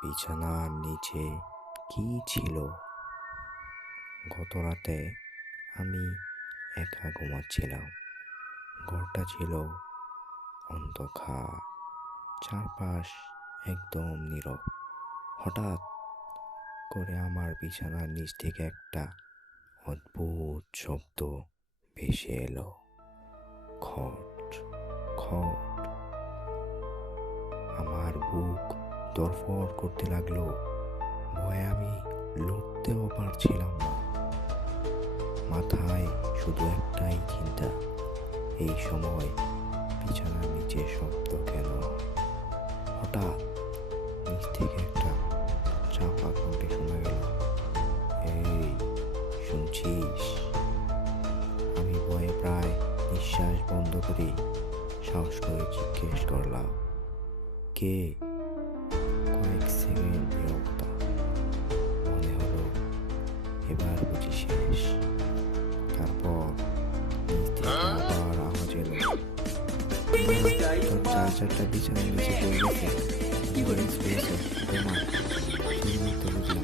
বিছানার নিচে কি ছিল? গত রাতে আমি একা ঘুমাচ্ছিলাম। ঘরটা ছিল অন্ধকার, চারপাশ একদম নীরব। হঠাৎ করে আমার বিছানার নিচ থেকে একটা অদ্ভুত শব্দ ভেসে এলো। খট খট। আমার বুক ধড়ফড় করতে লাগলো। ভয়ে আমি লড়তেও পারছিলাম না। মাথায় শুধু একটাই চিন্তা, এই সময় বিছানার নিচে শব্দ কেন? হঠাৎ নিচ থেকে একটা চাপা কণ্ঠে শোনা গেল, এই শুনছিস? আমি ভয়ে প্রায় নিঃশ্বাস বন্ধ করে সাহস করে জিজ্ঞেস করলাম, কে? কয়েক সেকেন্ড নীরবতা। মনে হলো এবার বুঝি শেষ। তারপর নিচ থেকে আবার আওয়াজ এলো, তোর চার্জারটা বিছানার নিচে পড়ে গেছে। বোমা, তুই তো বুঝি